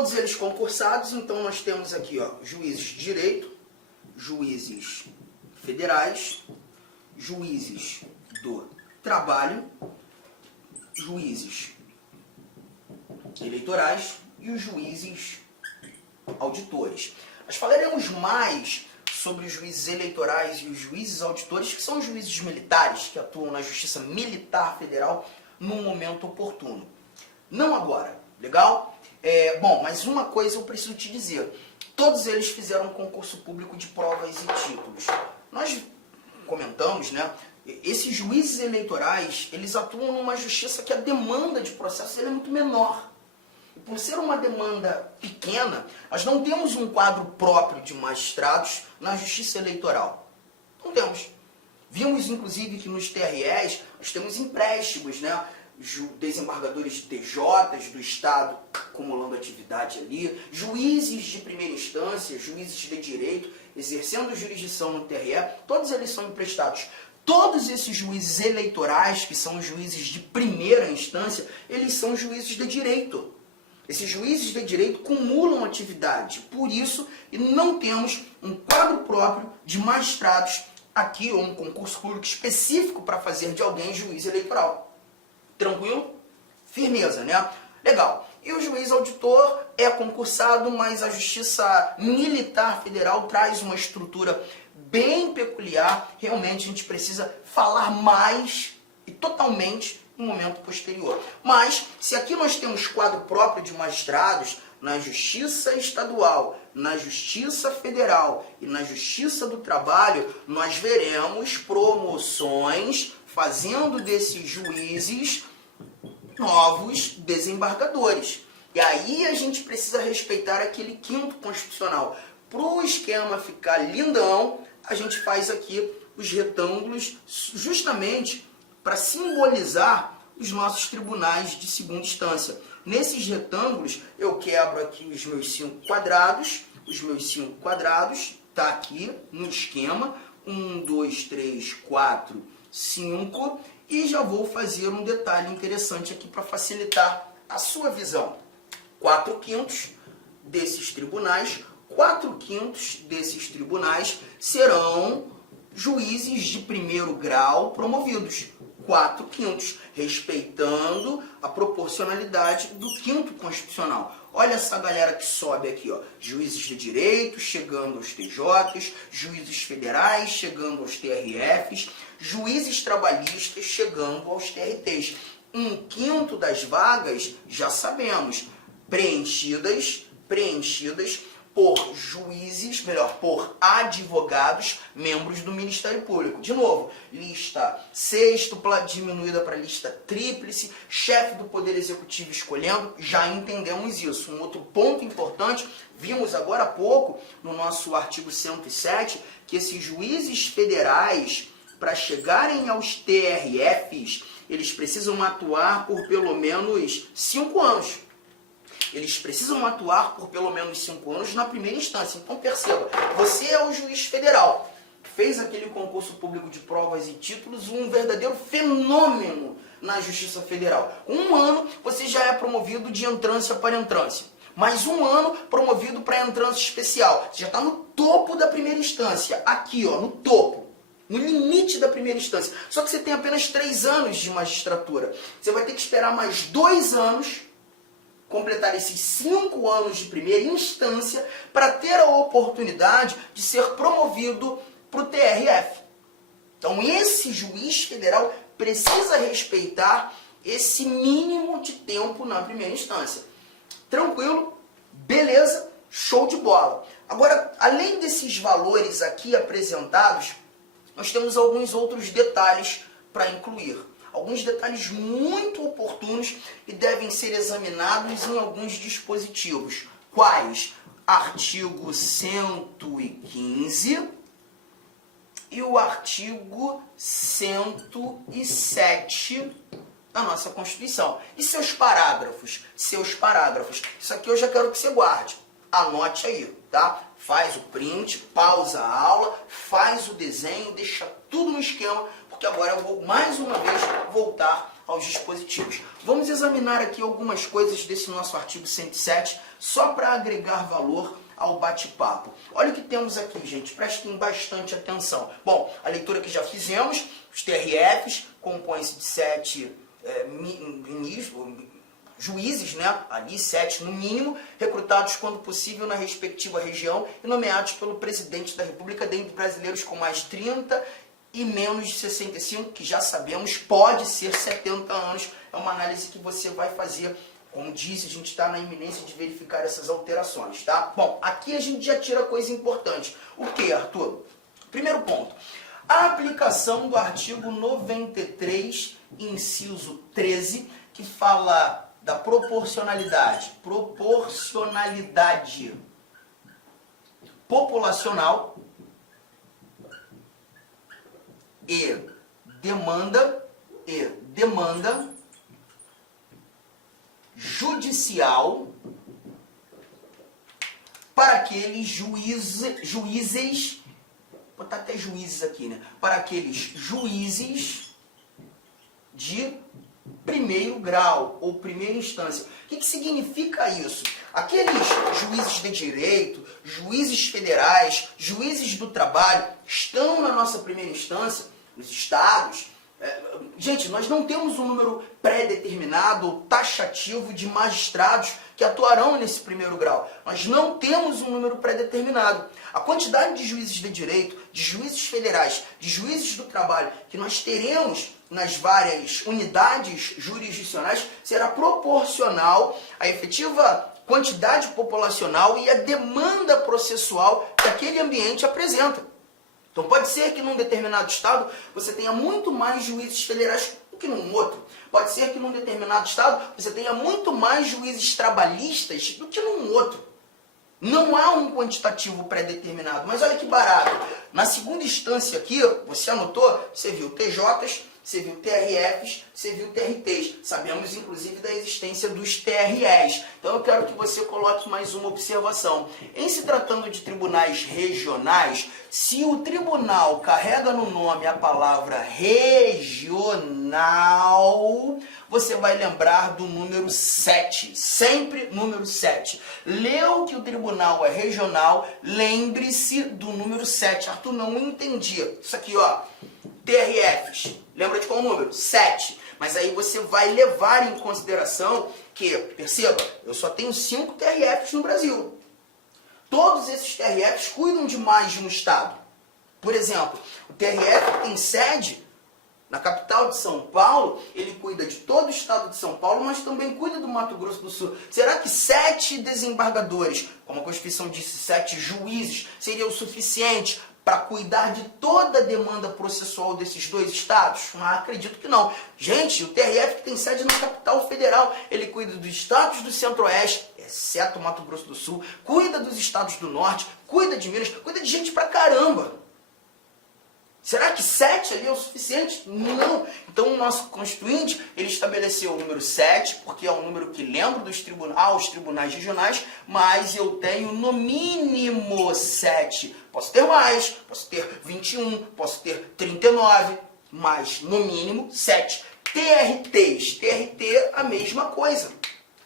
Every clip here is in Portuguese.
Todos eles concursados, então nós temos aqui, ó, juízes de direito, juízes federais, juízes do trabalho, juízes eleitorais e os juízes auditores. Nós falaremos mais sobre os juízes eleitorais e os juízes auditores, que são os juízes militares que atuam na Justiça Militar Federal no momento oportuno. Não agora, legal? Bom, mas uma coisa eu preciso te dizer. Todos eles fizeram um concurso público de provas e títulos. Nós comentamos, né? Esses juízes eleitorais, eles atuam numa justiça que a demanda de processos é muito menor. E por ser uma demanda pequena, nós não temos um quadro próprio de magistrados na justiça eleitoral. Não temos. Vimos, inclusive, que nos TREs nós temos empréstimos, né? Desembargadores de TJs do Estado acumulando atividade ali, juízes de primeira instância, juízes de direito, exercendo jurisdição no TRE, todos eles são emprestados. Todos esses juízes eleitorais, que são os juízes de primeira instância, eles são juízes de direito. Esses juízes de direito cumulam atividade, por isso não temos um quadro próprio de magistrados aqui, ou um concurso público específico para fazer de alguém juiz eleitoral. Tranquilo? Firmeza, né? Legal. E o juiz auditor é concursado, mas a Justiça Militar Federal traz uma estrutura bem peculiar. Realmente a gente precisa falar mais e totalmente no momento posterior. Mas, se aqui nós temos quadro próprio de magistrados na Justiça Estadual, na Justiça Federal e na Justiça do Trabalho, nós veremos promoções fazendo desses juízes novos desembargadores. E aí a gente precisa respeitar aquele quinto constitucional. Para o esquema ficar lindão, a gente faz aqui os retângulos justamente para simbolizar os nossos tribunais de segunda instância. Nesses retângulos, eu quebro aqui os meus 5 quadrados. Os meus 5 quadrados tá aqui no esquema. 1, 2, 3, 4, 5. E já vou fazer um detalhe interessante aqui para facilitar a sua visão. 4/5 desses tribunais, 4/5 desses tribunais serão juízes de primeiro grau promovidos. 4/5, respeitando a proporcionalidade do quinto constitucional. Olha essa galera que sobe aqui, ó. Juízes de direito chegando aos TJs, juízes federais chegando aos TRFs, juízes trabalhistas chegando aos TRTs. 1/5 das vagas, já sabemos, preenchidas por juízes, por advogados, membros do Ministério Público. De novo, lista sextupla, diminuída para lista tríplice, chefe do Poder Executivo escolhendo, já entendemos isso. Um outro ponto importante, vimos agora há pouco, no nosso artigo 107, que esses juízes federais, para chegarem aos TRFs, eles precisam atuar por pelo menos 5 anos. Eles precisam atuar por pelo menos 5 anos na primeira instância. Então perceba, você é o juiz federal, fez aquele concurso público de provas e títulos, um verdadeiro fenômeno na Justiça Federal. 1 ano você já é promovido de entrância para entrância. Mais 1 ano promovido para entrância especial. Você já está no topo da primeira instância, aqui ó, no topo. No limite da primeira instância. Só que você tem apenas 3 anos de magistratura. Você vai ter que esperar mais 2 anos, completar esses 5 anos de primeira instância, para ter a oportunidade de ser promovido para o TRF. Então esse juiz federal precisa respeitar esse mínimo de tempo na primeira instância. Tranquilo? Beleza? Show de bola. Agora, além desses valores aqui apresentados, nós temos alguns outros detalhes para incluir. Alguns detalhes muito oportunos e devem ser examinados em alguns dispositivos. Quais? Artigo 115 e o artigo 107 da nossa Constituição. E seus parágrafos? Seus parágrafos. Isso aqui eu já quero que você guarde. Anote aí, tá? Faz o print, pausa a aula, faz o desenho, deixa tudo no esquema, porque agora eu vou mais uma vez voltar aos dispositivos. Vamos examinar aqui algumas coisas desse nosso artigo 107, só para agregar valor ao bate-papo. Olha o que temos aqui, gente, prestem bastante atenção. Bom, a leitura que já fizemos, os TRFs compõem-se de 7 juízes, né? Ali 7 no mínimo, recrutados quando possível na respectiva região e nomeados pelo presidente da República, dentre brasileiros com mais de 30 e menos de 65, que já sabemos pode ser 70 anos. É uma análise que você vai fazer. Como disse, a gente está na iminência de verificar essas alterações, tá? Bom, aqui a gente já tira coisa importante. O que, Arthur? Primeiro ponto. A aplicação do artigo 93, inciso 13, que fala da proporcionalidade. Proporcionalidade populacional e demanda judicial para aqueles juízes, vou botar até juízes aqui, né? Para aqueles juízes de primeiro grau ou primeira instância. O que significa isso? Aqueles juízes de direito, juízes federais, juízes do trabalho, estão na nossa primeira instância, nos estados. Gente, nós não temos um número pré-determinado ou taxativo de magistrados que atuarão nesse primeiro grau. Nós não temos um número pré-determinado. A quantidade de juízes de direito, de juízes federais, de juízes do trabalho que nós teremos nas várias unidades jurisdicionais será proporcional à efetiva quantidade populacional e à demanda processual que aquele ambiente apresenta. Então pode ser que num determinado estado você tenha muito mais juízes federais do que num outro. Pode ser que num determinado estado você tenha muito mais juízes trabalhistas do que num outro. Não há um quantitativo pré-determinado. Mas olha que barato. Na segunda instância aqui, você anotou, você viu TJs, você viu TRFs, você viu TRTs. Sabemos, inclusive, da existência dos TREs. Então, eu quero que você coloque mais uma observação. Em se tratando de tribunais regionais, se o tribunal carrega no nome a palavra regional, você vai lembrar do número 7. Sempre número 7. Leu que o tribunal é regional, lembre-se do número 7. Arthur, não entendi. Isso aqui, ó. TRFs. Lembra de qual número? 7. Mas aí você vai levar em consideração que, perceba, eu só tenho 5 TRFs no Brasil. Todos esses TRFs cuidam de mais de um estado. Por exemplo, o TRF tem sede na capital de São Paulo, ele cuida de todo o estado de São Paulo, mas também cuida do Mato Grosso do Sul. Será que 7 desembargadores, como a Constituição disse, 7 juízes, seria o suficiente para cuidar de toda a demanda processual desses dois estados? Acredito que não. Gente, o TRF que tem sede na capital federal, ele cuida dos estados do Centro-Oeste, exceto o Mato Grosso do Sul, cuida dos estados do Norte, cuida de Minas, cuida de gente pra caramba. Será que 7 ali é o suficiente? Não. Então o nosso constituinte, ele estabeleceu o número 7, porque é um número que lembra dos aos tribunais regionais, mas eu tenho no mínimo 7. Posso ter mais, posso ter 21, posso ter 39, mas no mínimo 7. TRTs, TRT a mesma coisa.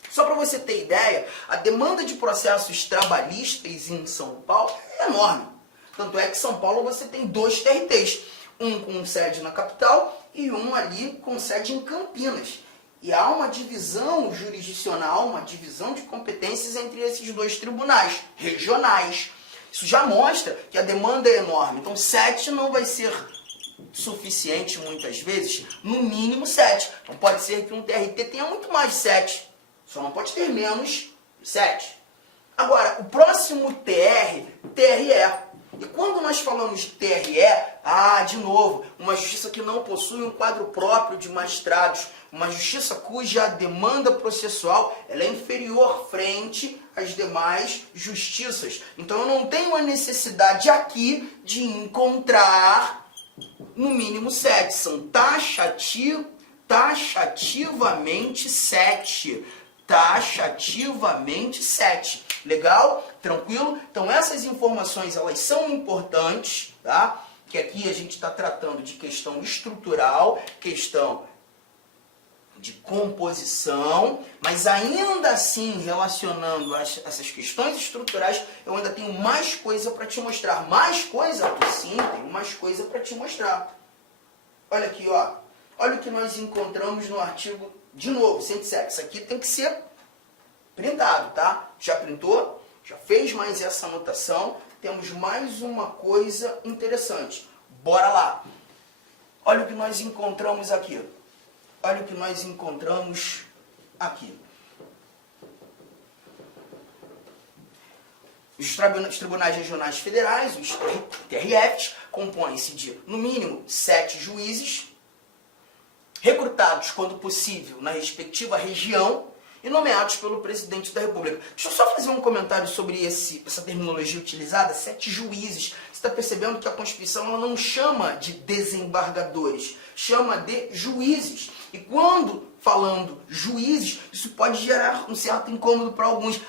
Só para você ter ideia, a demanda de processos trabalhistas em São Paulo é enorme. Tanto é que em São Paulo você tem 2 TRTs, um com sede na capital e um ali com sede em Campinas. E há uma divisão jurisdicional, uma divisão de competências entre esses 2 tribunais regionais. Isso já mostra que a demanda é enorme. Então 7 não vai ser suficiente muitas vezes, no mínimo 7. Então pode ser que um TRT tenha muito mais de 7, só não pode ter menos de 7. Agora, o próximo TRE. E quando nós falamos de TRE, de novo, uma justiça que não possui um quadro próprio de magistrados, uma justiça cuja demanda processual ela é inferior frente às demais justiças. Então eu não tenho a necessidade aqui de encontrar no mínimo 7. São taxativamente 7. Taxativamente 7. Legal? Tranquilo? Então essas informações elas são importantes, tá? Que aqui a gente está tratando de questão estrutural, questão de composição, mas ainda assim, relacionando essas questões estruturais, eu ainda tenho mais coisa para te mostrar. Mais coisa? Sim, tenho mais coisa para te mostrar. Olha aqui, ó. Olha o que nós encontramos no artigo, de novo, 107. Isso aqui tem que ser printado, tá? Já printou? Já fez mais essa anotação? Temos mais uma coisa interessante. Bora lá. Olha o que nós encontramos aqui. Olha o que nós encontramos aqui. Os tribunais regionais federais, os TRFs, compõem-se de, no mínimo, 7 juízes, recrutados, quando possível, na respectiva região e nomeados pelo presidente da República. Deixa eu só fazer um comentário sobre essa terminologia utilizada, 7 juízes. Você está percebendo que a Constituição ela não chama de desembargadores, chama de juízes. E quando falando juízes, isso pode gerar um certo incômodo para alguns.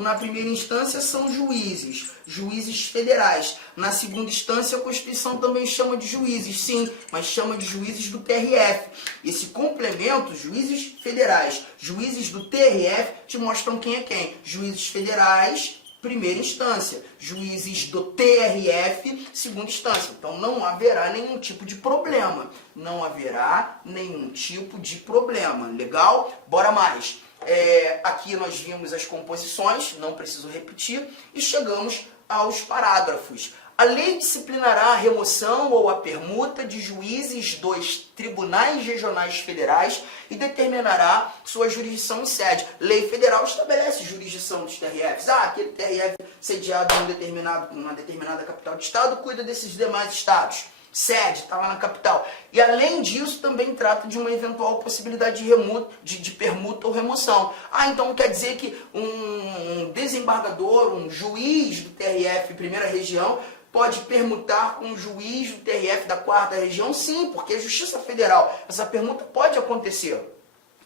Na primeira instância são juízes, juízes federais. Na segunda instância a Constituição também chama de juízes, sim, mas chama de juízes do TRF. Esse complemento, juízes federais, juízes do TRF, te mostram quem é quem. Juízes federais, primeira instância, juízes do TRF, segunda instância. Então não haverá nenhum tipo de problema. Não haverá nenhum tipo de problema. Legal? Bora mais. Aqui nós vimos as composições, não preciso repetir, e chegamos aos parágrafos. A lei disciplinará a remoção ou a permuta de juízes dos tribunais regionais federais e determinará sua jurisdição e sede. Lei federal estabelece jurisdição dos TRFs. Aquele TRF sediado em uma determinada capital de estado cuida desses demais estados. Sede, está lá na capital. E além disso, também trata de uma eventual possibilidade de permuta ou remoção. Então quer dizer que um desembargador, um juiz do TRF primeira região, pode permutar com o juiz do TRF da quarta região? Sim, porque é Justiça Federal. Essa permuta pode acontecer.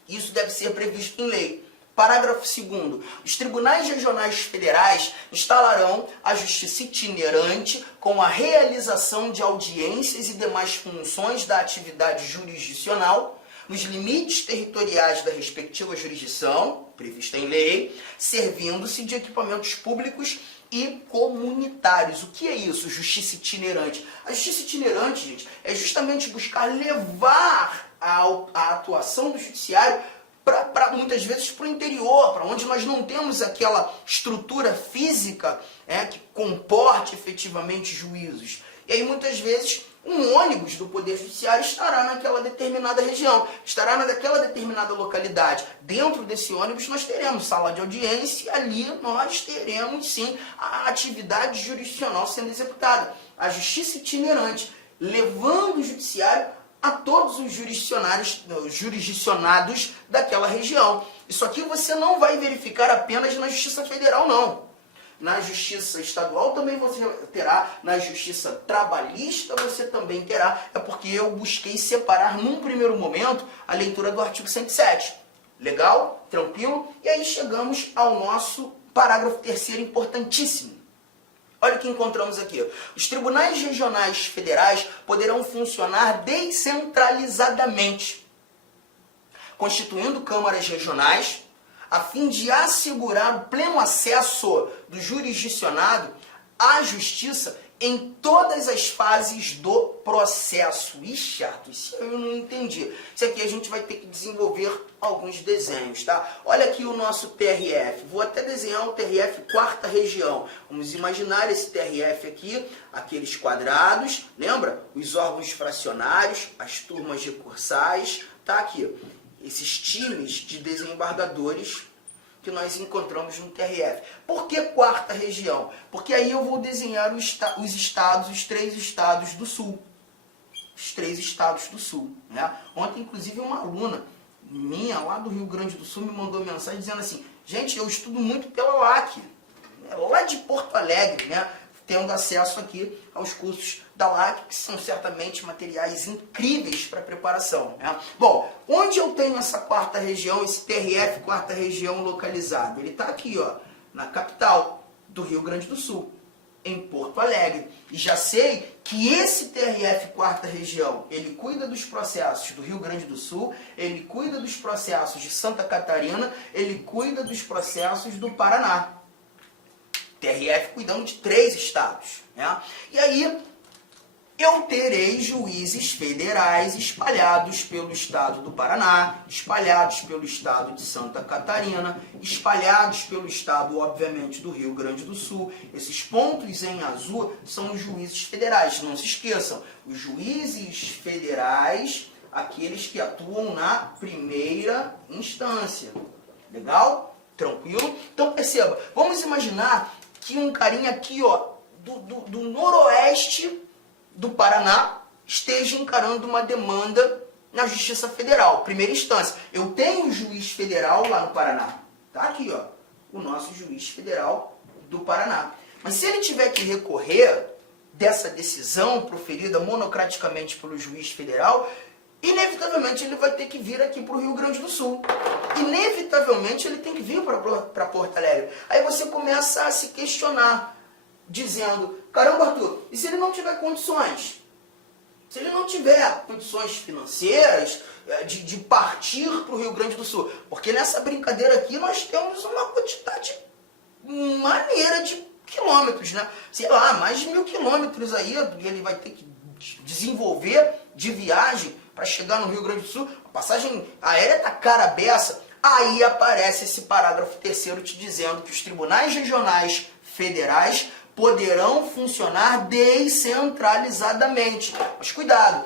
Isso deve ser previsto em lei. Parágrafo 2º. Os tribunais regionais federais instalarão a justiça itinerante com a realização de audiências e demais funções da atividade jurisdicional nos limites territoriais da respectiva jurisdição, prevista em lei, servindo-se de equipamentos públicos e comunitários. O que é isso, justiça itinerante? A justiça itinerante, gente, é justamente buscar levar a atuação do judiciário para muitas vezes para o interior, para onde nós não temos aquela estrutura física que comporte efetivamente juízos. E aí muitas vezes um ônibus do Poder Judiciário estará naquela determinada região, estará naquela determinada localidade. Dentro desse ônibus nós teremos sala de audiência e ali nós teremos sim a atividade jurisdicional sendo executada. A justiça itinerante, levando o judiciário a todos os jurisdicionados daquela região. Isso aqui você não vai verificar apenas na Justiça Federal, não. Na Justiça Estadual também você terá, na Justiça Trabalhista você também terá. É porque eu busquei separar num primeiro momento a leitura do artigo 107. Legal? Tranquilo? E aí chegamos ao nosso parágrafo 3º, importantíssimo. Olha o que encontramos aqui. Os tribunais regionais federais poderão funcionar descentralizadamente, constituindo câmaras regionais, a fim de assegurar o pleno acesso do jurisdicionado à justiça em todas as fases do processo. Ixi, isso eu não entendi. Isso aqui a gente vai ter que desenvolver alguns desenhos, tá? Olha aqui o nosso TRF. Vou até desenhar o TRF quarta região. Vamos imaginar esse TRF aqui, aqueles quadrados, lembra? Os órgãos fracionários, as turmas recursais, tá aqui. Esses times de desembargadores que nós encontramos no TRF. Por que quarta região? Porque aí eu vou desenhar os três estados do Sul. Os 3 estados do Sul. Né? Ontem, inclusive, uma aluna minha, lá do Rio Grande do Sul, me mandou mensagem dizendo assim, gente, eu estudo muito pela LAC, lá de Porto Alegre, né? Tendo acesso aqui aos cursos da LAC, que são certamente materiais incríveis para preparação. Né? Bom, onde eu tenho essa quarta região, esse TRF quarta região localizado? Ele está aqui, ó, na capital do Rio Grande do Sul. em Porto Alegre. E já sei que esse TRF 4ª Região, ele cuida dos processos do Rio Grande do Sul, ele cuida dos processos de Santa Catarina, ele cuida dos processos do Paraná. TRF cuidando de 3 estados. Né? E aí, eu terei juízes federais espalhados pelo estado do Paraná, espalhados pelo estado de Santa Catarina, espalhados pelo estado, obviamente, do Rio Grande do Sul. Esses pontos em azul são os juízes federais. Não se esqueçam, os juízes federais, aqueles que atuam na primeira instância. Legal? Tranquilo? Então, perceba, vamos imaginar que um carinha aqui, ó, do noroeste do Paraná esteja encarando uma demanda na Justiça Federal, primeira instância. Eu tenho um juiz federal lá no Paraná. Tá aqui, ó, o nosso juiz federal do Paraná. Mas se ele tiver que recorrer dessa decisão proferida monocraticamente pelo juiz federal, inevitavelmente ele vai ter que vir aqui para o Rio Grande do Sul. Inevitavelmente ele tem que vir para Porto Alegre. Aí você começa a se questionar, dizendo, caramba, Arthur, e se ele não tiver condições? Se ele não tiver condições financeiras de partir para o Rio Grande do Sul? Porque nessa brincadeira aqui nós temos uma quantidade maneira de quilômetros, né? Sei lá, mais de 1000 quilômetros aí, ele vai ter que desenvolver de viagem para chegar no Rio Grande do Sul. A passagem aérea tá cara a beça. Aí aparece esse parágrafo 3º te dizendo que os tribunais regionais federais poderão funcionar descentralizadamente. Mas cuidado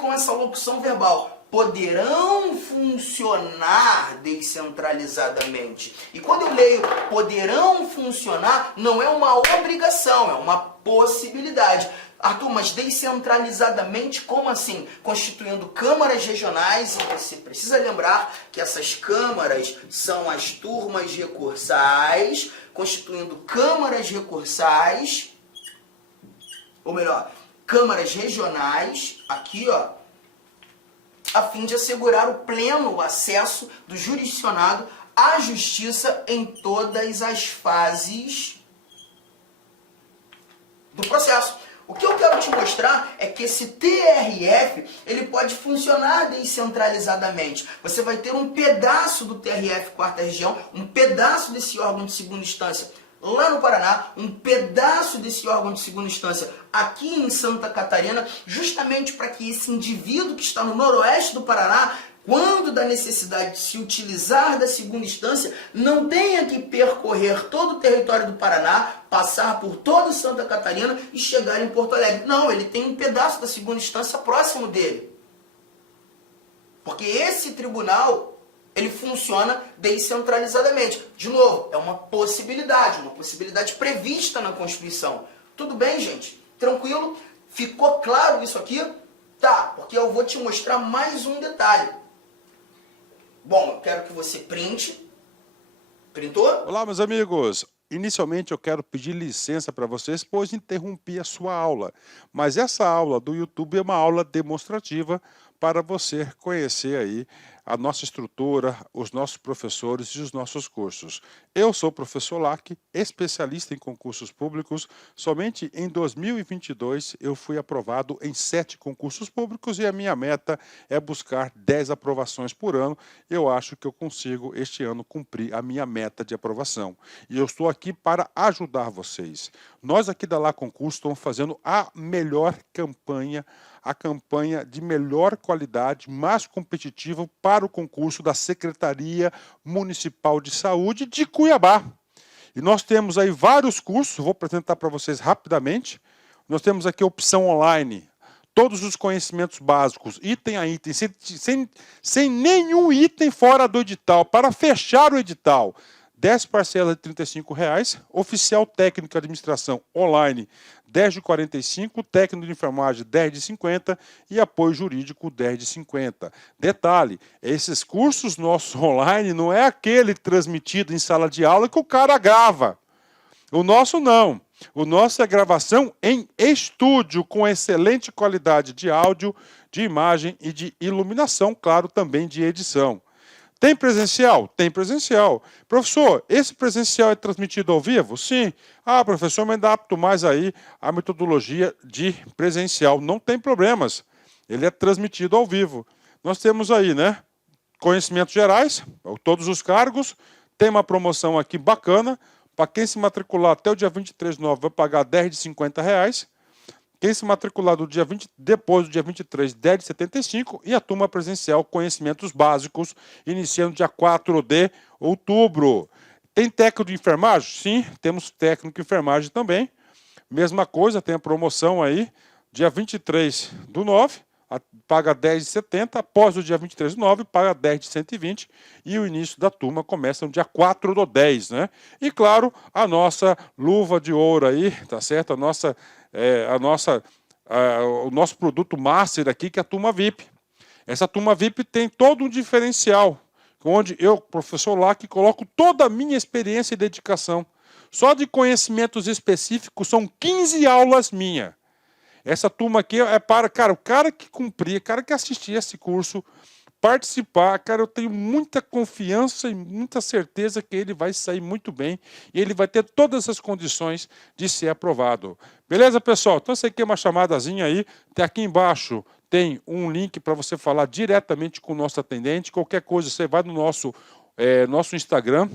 com essa locução verbal. Poderão funcionar descentralizadamente. E quando eu leio poderão funcionar, não é uma obrigação, é uma possibilidade. Arthur, mas descentralizadamente, como assim? Constituindo câmaras regionais, e você precisa lembrar que essas câmaras são as turmas recursais, constituindo câmaras recursais, ou melhor, câmaras regionais, aqui, ó, a fim de assegurar o pleno acesso do jurisdicionado à justiça em todas as fases do processo. O que eu quero te mostrar é que esse TRF, ele pode funcionar descentralizadamente. Você vai ter um pedaço do TRF 4ª Região, um pedaço desse órgão de segunda instância lá no Paraná, um pedaço desse órgão de segunda instância aqui em Santa Catarina, justamente para que esse indivíduo que está no noroeste do Paraná, quando da necessidade de se utilizar da segunda instância, não tenha que percorrer todo o território do Paraná, passar por toda Santa Catarina e chegar em Porto Alegre. Não, ele tem um pedaço da segunda instância próximo dele. Porque esse tribunal, ele funciona descentralizadamente. De novo, é uma possibilidade prevista na Constituição. Tudo bem, gente? Tranquilo? Ficou claro isso aqui? Tá, porque eu vou te mostrar mais um detalhe. Bom, eu quero que você printe. Printou? Olá, meus amigos. Inicialmente eu quero pedir licença para vocês, pois interrompi a sua aula. Mas essa aula do YouTube é uma aula demonstrativa para você conhecer aí a nossa estrutura, os nossos professores e os nossos cursos. Eu sou o professor Lac, especialista em concursos públicos. Somente em 2022 eu fui aprovado em 7 concursos públicos e a minha meta é buscar 10 aprovações por ano. Eu acho que eu consigo este ano cumprir a minha meta de aprovação. E eu estou aqui para ajudar vocês. Nós aqui da Lá Concurso estamos fazendo a melhor campanha, a campanha de melhor qualidade, mais competitiva para o concurso da Secretaria Municipal de Saúde de Cuiabá. E nós temos aí vários cursos, vou apresentar para vocês rapidamente. Nós temos aqui a opção online, todos os conhecimentos básicos, item a item, sem nenhum item fora do edital, para fechar o edital. 10 parcelas de R$ 35,00, oficial técnico de administração online 10 de 45, técnico de enfermagem 10 de 50 e apoio jurídico 10 de 50. Detalhe, esses cursos nossos online não é aquele transmitido em sala de aula que o cara grava. O nosso não. O nosso é gravação em estúdio com excelente qualidade de áudio, de imagem e de iluminação, claro, também de edição. Tem presencial? Tem presencial. Professor, esse presencial é transmitido ao vivo? Sim. Ah, professor, eu me adapto mais aí à metodologia de presencial. Não tem problemas. Ele é transmitido ao vivo. Nós temos aí, né? Conhecimentos gerais, todos os cargos. Tem uma promoção aqui bacana. Para quem se matricular até o dia 23/9 vai pagar 10 de R$ 50. Quem se matricular depois do dia 23, 10 de 75, e a turma presencial Conhecimentos Básicos, iniciando dia 4 de outubro. Tem técnico de enfermagem? Sim, temos técnico de enfermagem também. Mesma coisa, tem a promoção aí, dia 23/9, paga 10 de 70, após o dia 23/9, paga 10 de 120, e o início da turma começa no dia 4/10, né? E claro, a nossa luva de ouro aí, tá certo? O nosso produto master aqui, que é a turma VIP. Essa turma VIP tem todo um diferencial, onde eu, professor Lac, coloco toda a minha experiência e dedicação. Só de conhecimentos específicos são 15 aulas minhas. Essa turma aqui é para, cara, o cara que cumprir, o cara que assistir esse curso, participar, cara, eu tenho muita confiança e muita certeza que ele vai sair muito bem e ele vai ter todas as condições de ser aprovado. Beleza, pessoal? Então, essa aqui é uma chamadazinha aí. Tem aqui embaixo, tem um link para você falar diretamente com o nosso atendente. Qualquer coisa, você vai no nosso Instagram.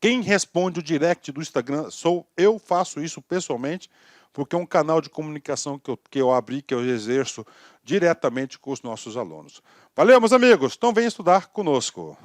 Quem responde o direct do Instagram sou eu, faço isso pessoalmente, porque é um canal de comunicação que eu abri, que eu exerço diretamente com os nossos alunos. Valeu, meus amigos. Então, venham estudar conosco.